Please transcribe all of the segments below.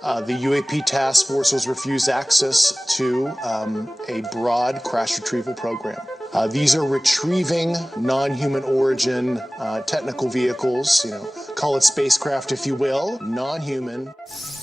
The UAP task force was refused access to a broad crash retrieval program. These are retrieving non-human origin technical vehicles, call it spacecraft if you will, non-human.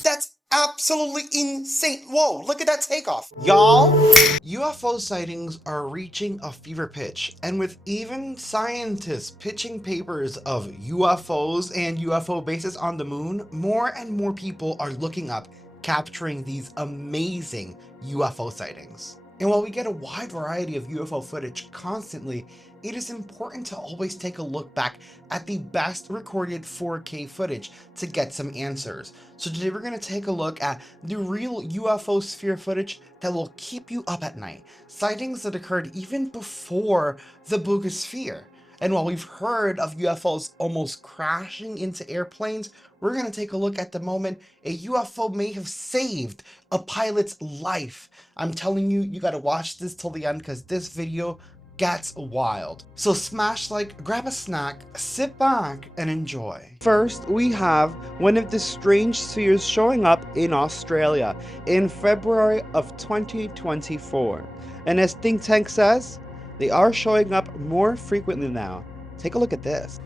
That's absolutely insane. Whoa, look at that takeoff. Y'all, UFO sightings are reaching a fever pitch, and with even scientists pitching papers of UFOs and UFO bases on the moon, more and more people are looking up, capturing these amazing UFO sightings. And while we get a wide variety of UFO footage constantly, it is important to always take a look back at the best recorded 4K footage to get some answers. So today we're going to take a look at the real UFO sphere footage that will keep you up at night, sightings that occurred even before the Boogosphere. And while we've heard of UFOs almost crashing into airplanes, we're going to take a look at the moment a UFO may have saved a pilot's life. I'm telling you, you got to watch this till the end because this video gets wild. So smash like, grab a snack, sit back, and enjoy. First, we have one of the strange spheres showing up in Australia in February of 2024. And as Think Tank says, they are showing up more frequently now. Take a look at this.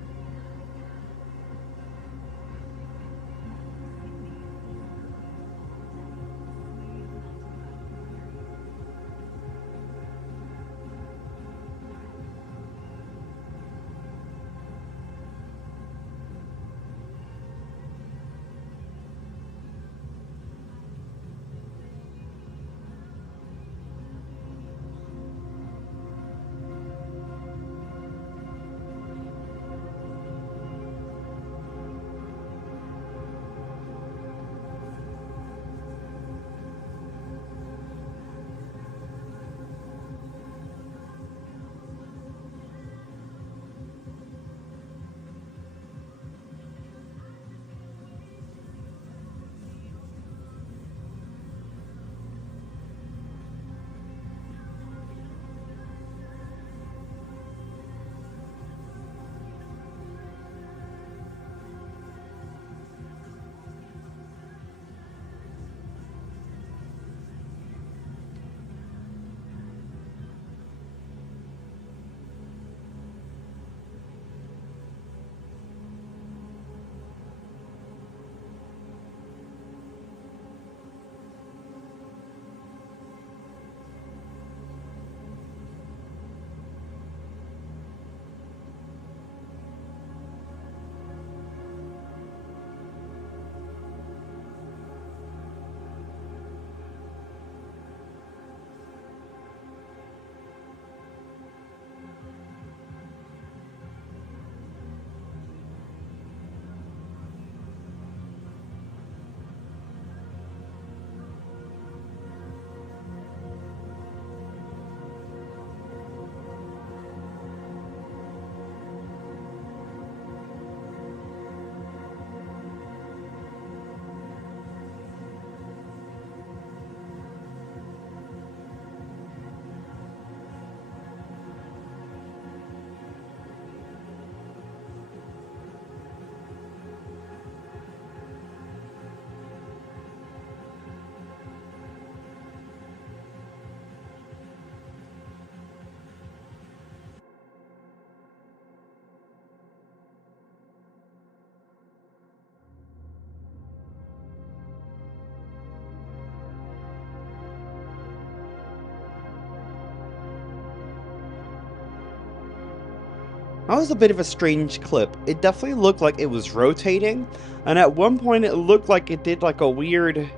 That was a bit of a strange clip. It definitely looked like it was rotating, and at one point it looked like it did like a weird,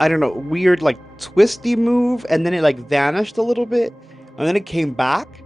I don't know, weird like twisty move, and then it like vanished a little bit, and then it came back.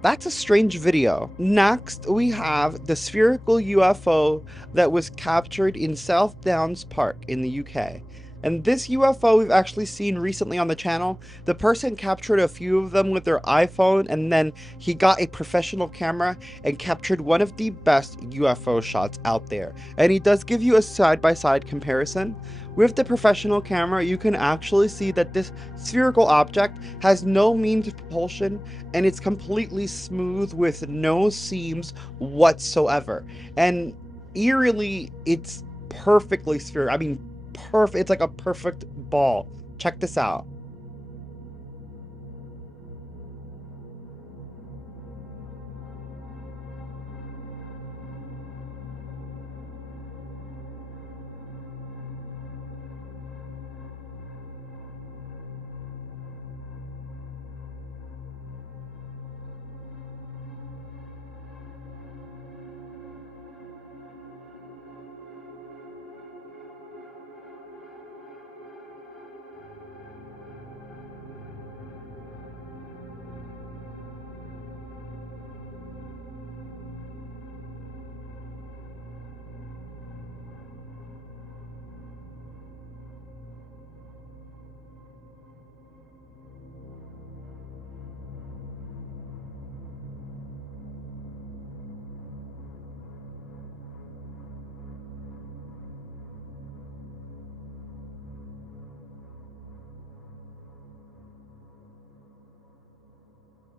That's a strange video. Next, we have the spherical UFO that was captured in South Downs Park in the UK. And this UFO we've actually seen recently on the channel. The person captured a few of them with their iPhone, and then he got a professional camera and captured one of the best UFO shots out there. And he does give you a side-by-side comparison. With the professional camera, you can actually see that this spherical object has no means of propulsion, and it's completely smooth with no seams whatsoever. And eerily, it's perfectly spherical. I mean, perfect. It's like a perfect ball. Check this out.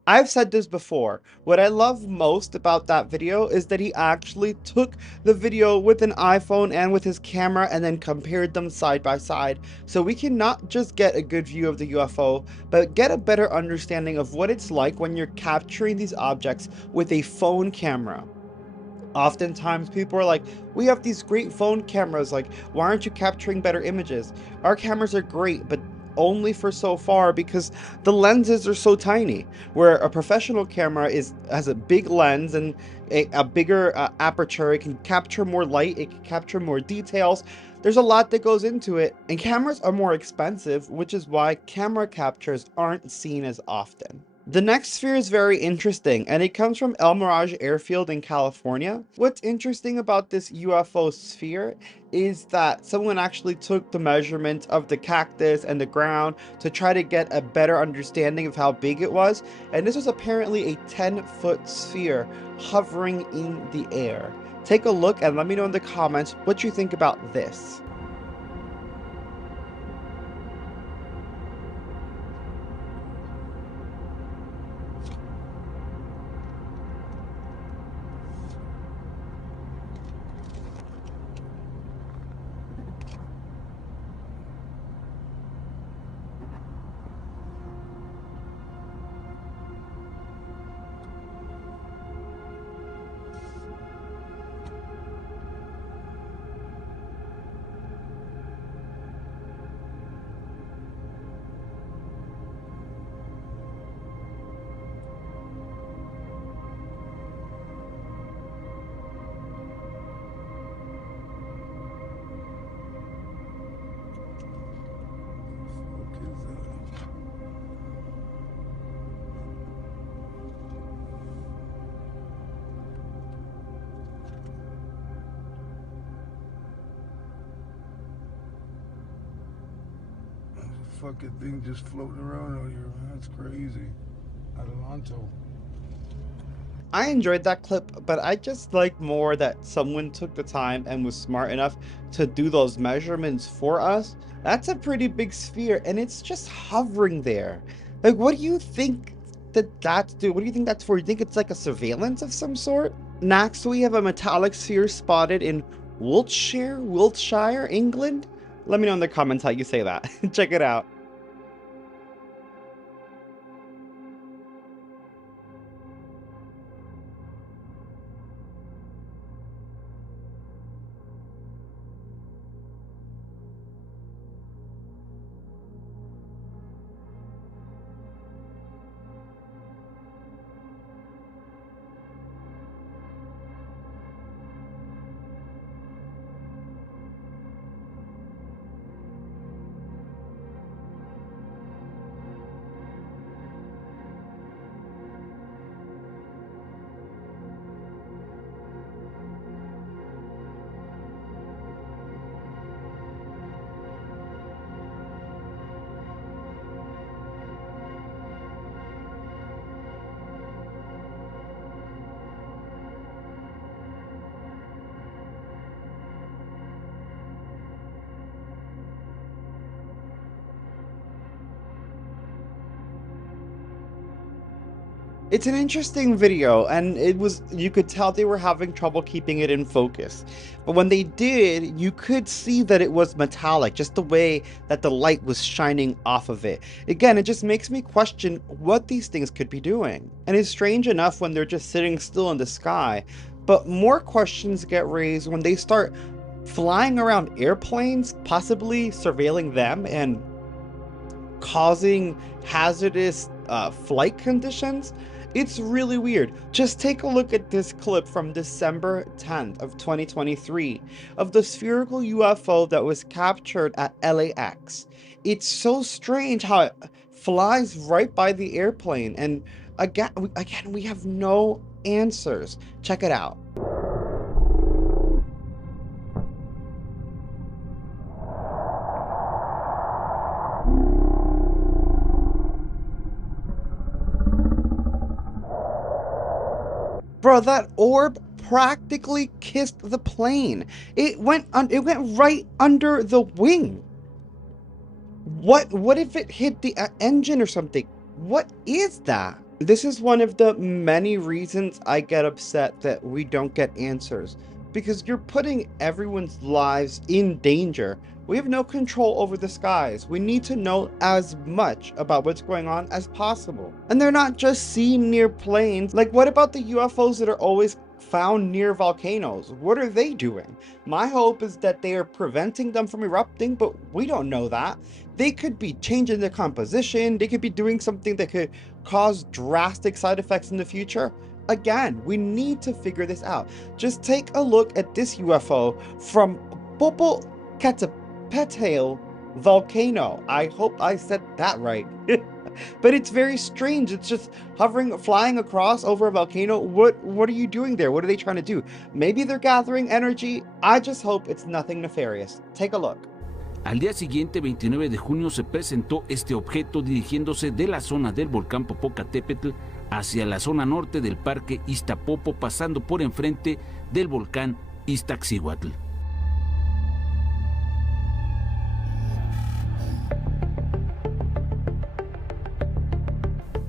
I've said this before. What I love most about that video is that he actually took the video with an iPhone and with his camera and then compared them side by side. So we can not just get a good view of the UFO, but get a better understanding of what it's like when you're capturing these objects with a phone camera. Oftentimes people are like, we have these great phone cameras, like, why aren't you capturing better images? Our cameras are great, but only for so far because the lenses are so tiny. Where a professional camera has a big lens and a bigger aperture, it can capture more light, it can capture more details. There's a lot that goes into it, and cameras are more expensive, which is why camera captures aren't seen as often. The next sphere is very interesting, and it comes from Mirage Airfield in California. What's interesting about this UFO sphere is that someone actually took the measurement of the cactus and the ground to try to get a better understanding of how big it was, and this was apparently a 10-foot sphere hovering in the air. Take a look and let me know in the comments what you think about this. Fucking thing just floating around out here, man. That's crazy. Adelanto. I enjoyed that clip, but I just like more that someone took the time and was smart enough to do those measurements for us. That's a pretty big sphere, and it's just hovering there. Like, what do you think that's do? What do you think that's for? You think it's like a surveillance of some sort? Next, we have a metallic sphere spotted in Wiltshire, England. Let me know in the comments how you say that. Check it out. It's an interesting video, and you could tell they were having trouble keeping it in focus. But when they did, you could see that it was metallic, just the way that the light was shining off of it. Again, it just makes me question what these things could be doing. And it's strange enough when they're just sitting still in the sky, but more questions get raised when they start flying around airplanes, possibly surveilling them and causing hazardous flight conditions. It's really weird. Just take a look at this clip from December 10th of 2023 of the spherical UFO that was captured at LAX. It's so strange how it flies right by the airplane, and again we have no answers. Check it out. Bro, that orb practically kissed the plane. It went right under the wing. What if it hit the engine or something? What is that? This is one of the many reasons I get upset that we don't get answers, because you're putting everyone's lives in danger. We have no control over the skies. We need to know as much about what's going on as possible. And they're not just seen near planes. Like, what about the UFOs that are always found near volcanoes? What are they doing? My hope is that they are preventing them from erupting, but we don't know that. They could be changing their composition. They could be doing something that could cause drastic side effects in the future. Again, we need to figure this out. Just take a look at this UFO from Popocatépetl volcano. I hope I said that right. But it's very strange. It's just hovering, flying across over a volcano. What are you doing there? What are they trying to do? Maybe they're gathering energy. I just hope it's nothing nefarious. Take a look. Al día siguiente, 29 de junio, se presentó este objeto dirigiéndose de la zona del volcán Popocatépetl hacia la zona norte del parque Iztapopo, pasando por enfrente del volcán Iztaccíhuatl.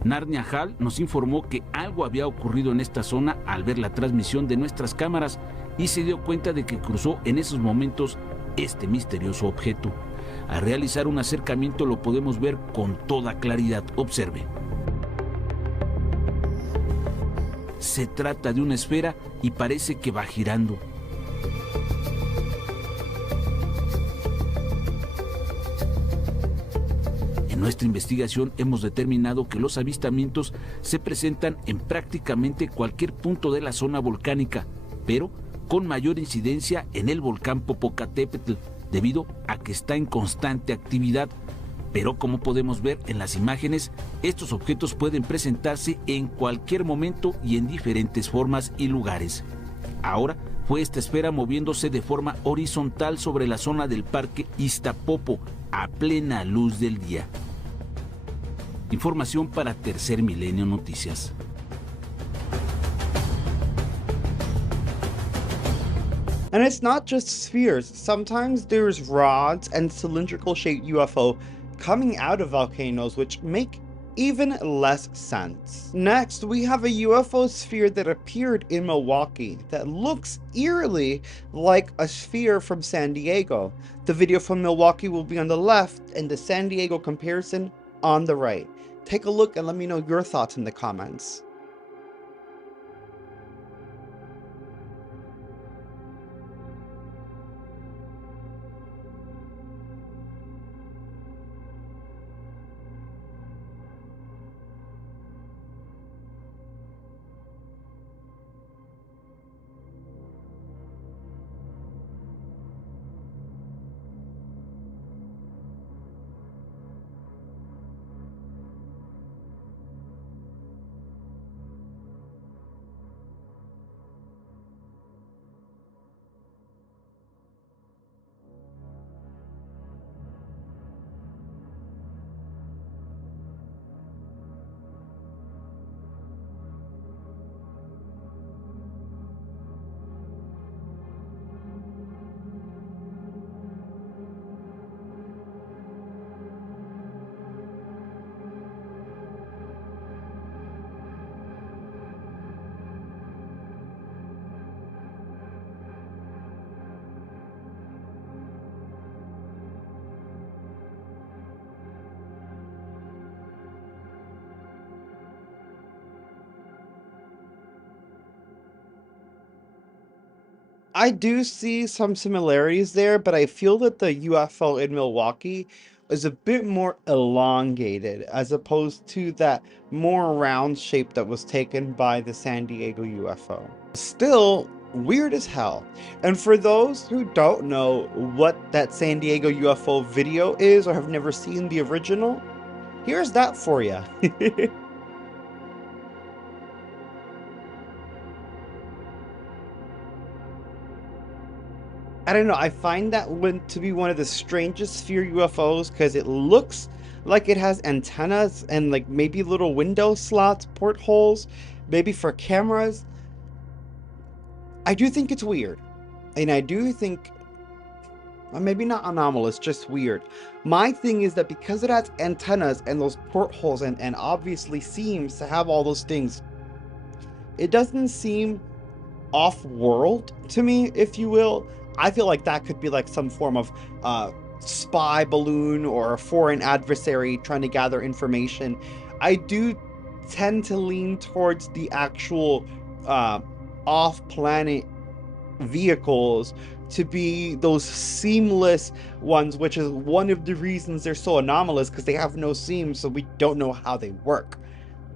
Narnia Hall nos informó que algo había ocurrido en esta zona al ver la transmisión de nuestras cámaras y se dio cuenta de que cruzó en esos momentos este misterioso objeto. Al realizar un acercamiento lo podemos ver con toda claridad. Observe. Se trata de una esfera y parece que va girando. En nuestra investigación hemos determinado que los avistamientos se presentan en prácticamente cualquier punto de la zona volcánica, pero con mayor incidencia en el volcán Popocatépetl, debido a que está en constante actividad. Pero como podemos ver en las imágenes, estos objetos pueden presentarse en cualquier momento y en diferentes formas y lugares. Ahora fue esta esfera moviéndose de forma horizontal sobre la zona del parque Iztapopo a plena luz del día. Información para Tercer Milenio Noticias. And it's not just spheres. Sometimes there's rods and cylindrical shaped UFO coming out of volcanoes, which make even less sense. Next, we have a UFO sphere that appeared in Milwaukee that looks eerily like a sphere from San Diego. The video from Milwaukee will be on the left and the San Diego comparison on the right. Take a look and let me know your thoughts in the comments. I do see some similarities there, but I feel that the UFO in Milwaukee is a bit more elongated as opposed to that more round shape that was taken by the San Diego UFO. Still weird as hell. And for those who don't know what that San Diego UFO video is or have never seen the original, here's that for you. I don't know, I find that one to be one of the strangest sphere UFOs because it looks like it has antennas and like maybe little window slots, portholes, maybe for cameras. I do think it's weird. And I do think, well, maybe not anomalous, just weird. My thing is that because it has antennas and those portholes and obviously seems to have all those things, it doesn't seem off-world to me, if you will. I feel like that could be like some form of spy balloon or a foreign adversary trying to gather information. I do tend to lean towards the actual off-planet vehicles to be those seamless ones, which is one of the reasons they're so anomalous, because they have no seams, so we don't know how they work.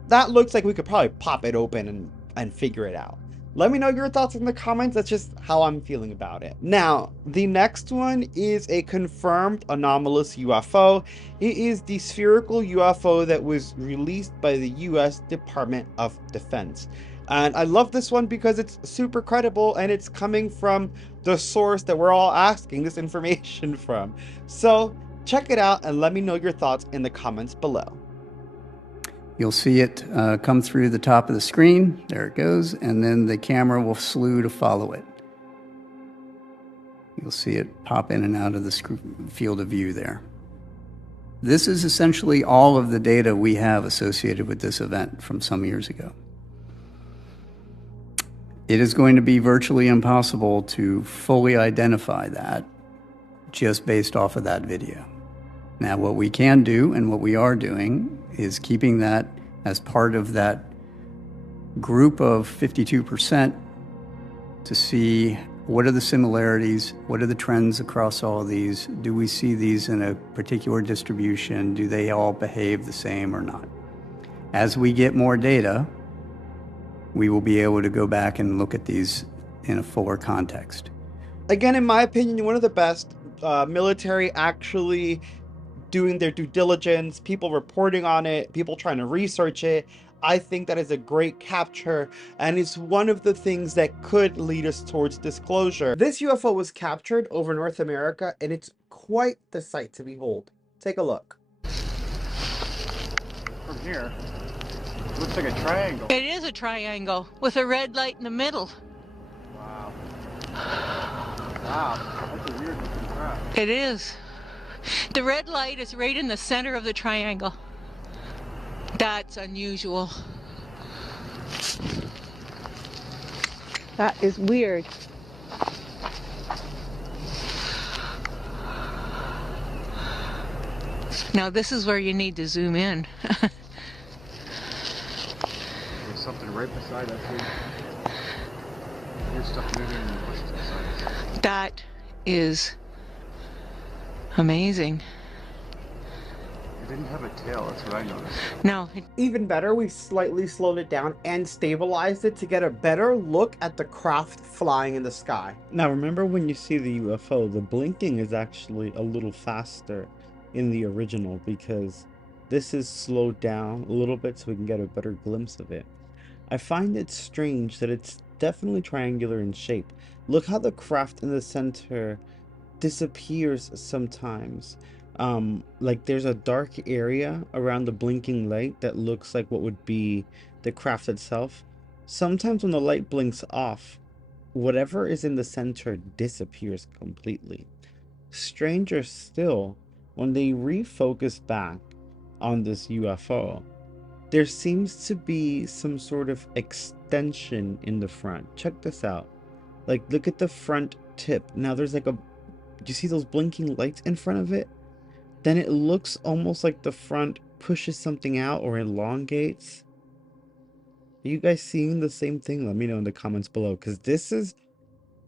That looks like we could probably pop it open and figure it out. Let me know your thoughts in the comments. That's just how I'm feeling about it. Now, the next one is a confirmed anomalous UFO. It is the spherical UFO that was released by the US Department of Defense. And I love this one because it's super credible and it's coming from the source that we're all asking this information from. So check it out and let me know your thoughts in the comments below. You'll see it come through the top of the screen. There it goes. And then the camera will slew to follow it. You'll see it pop in and out of the field of view there. This is essentially all of the data we have associated with this event from some years ago. It is going to be virtually impossible to fully identify that just based off of that video. Now, what we can do and what we are doing is keeping that as part of that group of 52% to see what are the similarities, what are the trends across all of these, do we see these in a particular distribution, do they all behave the same or not? As we get more data, we will be able to go back and look at these in a fuller context. Again, in my opinion, one of the best military actually doing their due diligence, people reporting on it, people trying to research it. I think that is a great capture, and it's one of the things that could lead us towards disclosure. This UFO was captured over North America, and it's quite the sight to behold. Take a look. From here, it looks like a triangle. It is a triangle with a red light in the middle. Wow. Wow, that's a weird looking craft. It is. The red light is right in the center of the triangle. That's unusual. That is weird. Now this is where you need to zoom in. There's something right beside us here. Here's stuff moving in the bushes beside us. That is amazing. It didn't have a tail, that's what I noticed. No. Even better, we slightly slowed it down and stabilized it to get a better look at the craft flying in the sky. Now remember, when you see the UFO, the blinking is actually a little faster in the original because this is slowed down a little bit so we can get a better glimpse of it. I find it strange that it's definitely triangular in shape. Look how the craft in the center disappears sometimes. Like there's a dark area around the blinking light that looks like what would be the craft itself. Sometimes when the light blinks off, whatever is in the center disappears completely. Stranger still, when they refocus back on this UFO, there seems to be some sort of extension in the front. Check this out. Like, look at the front tip. Now there's like a, do you see those blinking lights in front of it? Then it looks almost like the front pushes something out or elongates. Are you guys seeing the same thing? Let me know in the comments below, because this is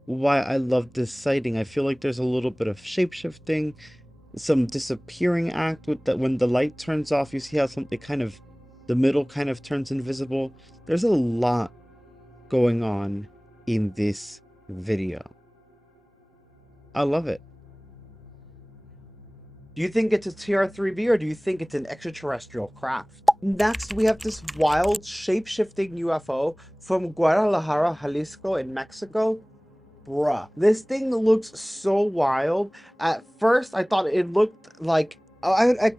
why I love this sighting. I feel like there's a little bit of shapeshifting, some disappearing act with that. When the light turns off, you see how something kind of, the middle kind of turns invisible. There's a lot going on in this video. I love it. Do you think it's a TR-3B or do you think it's an extraterrestrial craft? Next, we have this wild shape-shifting UFO from Guadalajara, Jalisco in Mexico. Bruh, this thing looks so wild. At first, I thought it looked like, I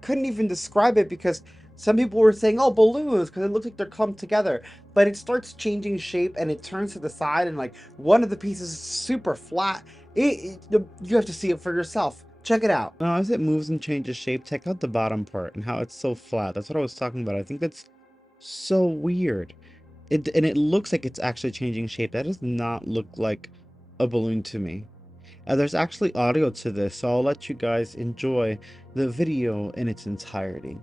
couldn't even describe it because some people were saying, oh, balloons, because it looks like they're clumped together. But it starts changing shape and it turns to the side and like one of the pieces is super flat. You have to see it for yourself. Check it out. Now, as it moves and changes shape, check out the bottom part and how it's so flat. That's what I was talking about. I think that's so weird. And it looks like it's actually changing shape. That does not look like a balloon to me. There's actually audio to this, so I'll let you guys enjoy the video in its entirety.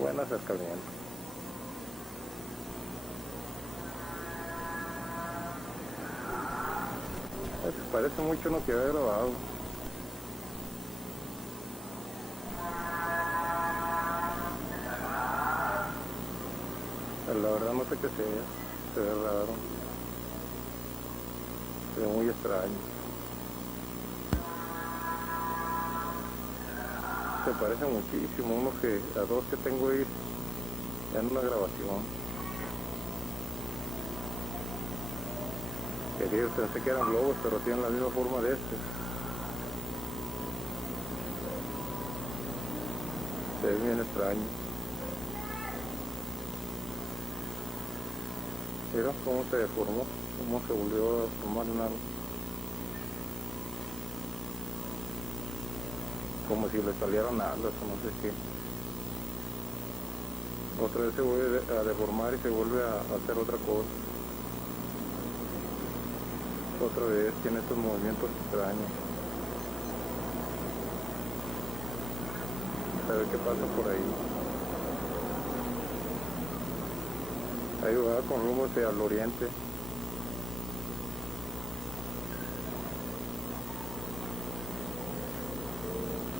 Buen acercamiento. Parece mucho lo que había grabado. La verdad no sé qué sea, se ve raro, se ve muy extraño. Se parece muchísimo a dos que tengo ahí en una grabación. Pensé que eran globos, pero tienen la misma forma de este. Se ve bien extraño. Mira cómo se deformó, cómo se volvió a formar como si le salieran alas o no sé qué. Otra vez se vuelve a deformar y se vuelve a hacer otra cosa. Otra vez tiene estos movimientos extraños. A ver qué pasa por ahí. Ahí va con rumbo hacia el oriente.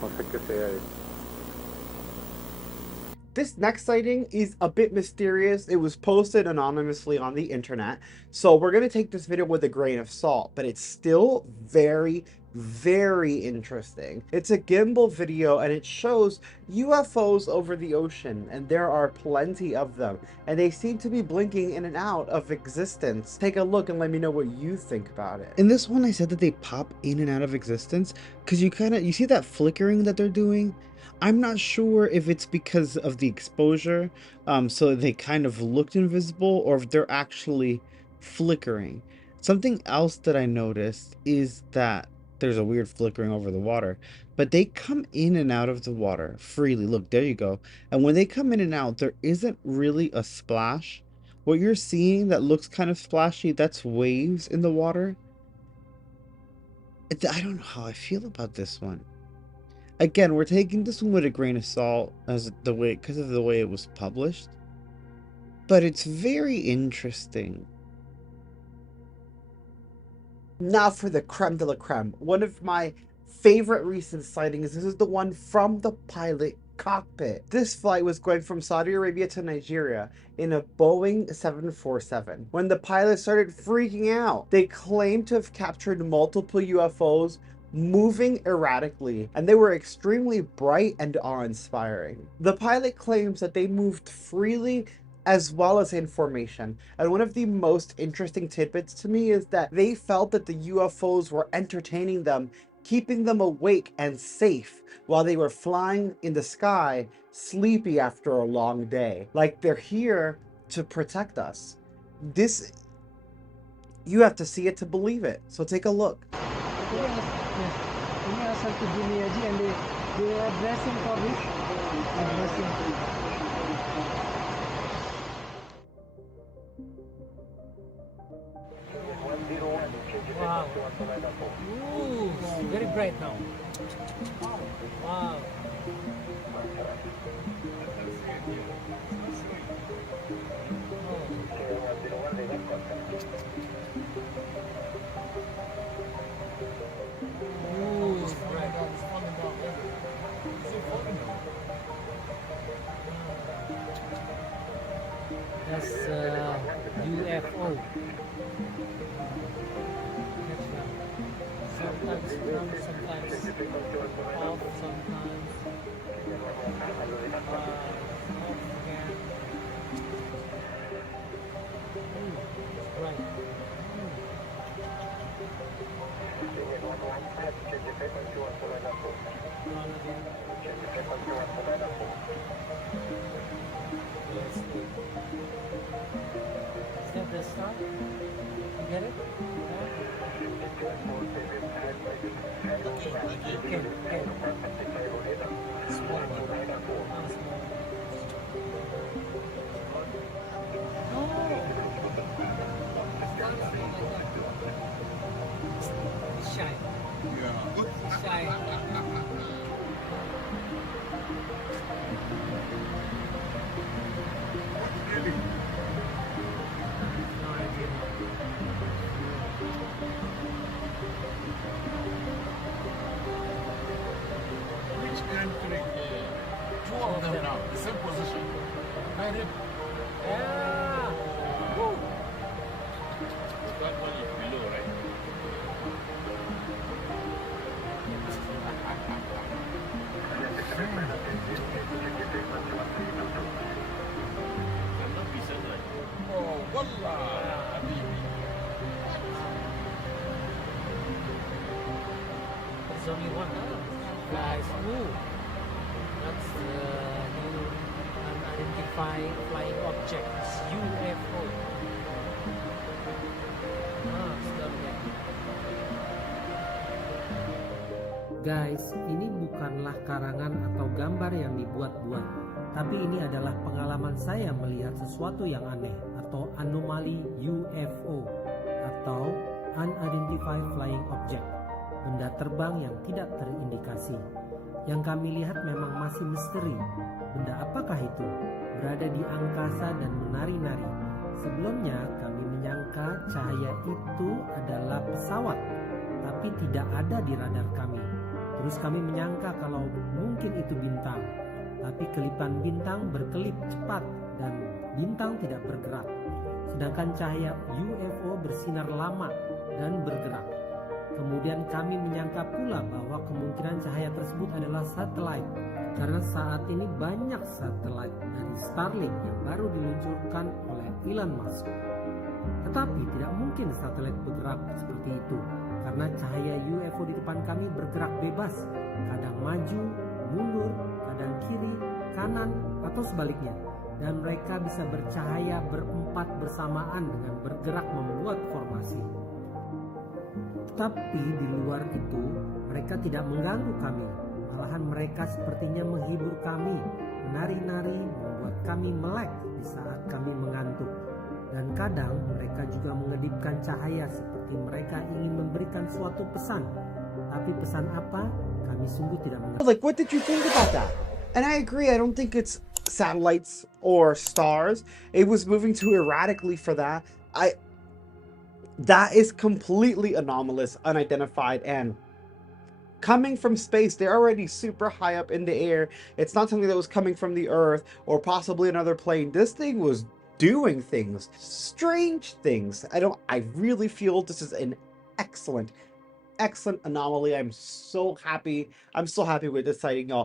No sé qué sea eso. This next sighting is a bit mysterious. It was posted anonymously on the internet, so we're going to take this video with a grain of salt, but it's still very, very interesting. It's a gimbal video and it shows UFOs over the ocean, and there are plenty of them, and they seem to be blinking in and out of existence. Take a look and let me know what you think about it. In this one, I said that they pop in and out of existence because you see that flickering that they're doing? I'm not sure if it's because of the exposure, so they kind of looked invisible, or if they're actually flickering. Something else that I noticed is that there's a weird flickering over the water, but they come in and out of the water freely. Look, there you go. And when they come in and out, there isn't really a splash. What you're seeing that looks kind of splashy, that's waves in the water. I don't know how I feel about this one. Again, we're taking this one with a grain of salt because of the way it was published, but it's very interesting. Now for the creme de la creme. One of my favorite recent sightings. This is the one from the pilot cockpit. This flight was going from Saudi Arabia to Nigeria in a Boeing 747. When the pilot started freaking out, they claimed to have captured multiple UFOs moving erratically, and they were extremely bright and awe-inspiring. The pilot claims that they moved freely as well as in formation, and one of the most interesting tidbits to me is that they felt that the UFOs were entertaining them, keeping them awake and safe while they were flying in the sky, sleepy after a long day. Like they're here to protect us. You have to see it to believe it, so take a look. And they are dressing for this. Wow. Ooh, very bright now. Wow. Ooh, bright. That's UFO. Sometimes from, sometimes off, sometimes off again. Ooh, it's bright. On again. Yes. Is that the start? You get it? Okay, okay. Small. Small. Shy. Shy. Which country? Two of them now, the same position. Very. Yeah. Woo. That one is below, right? Cannot be said like, oh, wallah, Habibi. There's only one. Guys, ooh. That's the new unidentified flying objects, UFO. Guys, ini bukanlah karangan atau gambar yang dibuat-buat, tapi ini adalah pengalaman saya melihat sesuatu yang aneh atau anomali UFO atau unidentified flying object, benda terbang yang tidak terindikasi. Yang kami lihat memang masih misteri. Benda apakah itu? Berada di angkasa dan menari-nari. Sebelumnya kami menyangka cahaya itu adalah pesawat, tapi tidak ada di radar kami. Terus kami menyangka kalau mungkin itu bintang, tapi kelipan bintang berkelip cepat dan bintang tidak bergerak. Sedangkan cahaya UFO bersinar lama dan bergerak. Kemudian kami menyangka pula bahwa kemungkinan cahaya tersebut adalah satelit, karena saat ini banyak satelit dari Starlink yang baru diluncurkan oleh Elon Musk. Tetapi tidak mungkin satelit bergerak seperti itu, karena cahaya UFO di depan kami bergerak bebas, kadang maju, mundur, kadang kiri, kanan, atau sebaliknya. Dan mereka bisa bercahaya berempat bersamaan dengan bergerak membuat formasi. Tetapi di luar itu, mereka tidak mengganggu kami. Malahan mereka sepertinya menghibur kami, menari-nari, membuat kami melek di saat kami mengantuk. Dan kadang mereka juga mengedipkan cahaya seperti mereka ingin memberikan suatu pesan. Tapi pesan apa? Kami sungguh tidak mengerti. Like, what did you think about that? And I agree, I don't think it's satellites or stars. It was moving too erratically for that. That is completely anomalous, unidentified, and coming from space. They're already super high up in the air. It's not something that was coming from the Earth or possibly another plane. This thing was doing things, strange things. I really feel this is an excellent anomaly. I'm so happy with this sighting, y'all.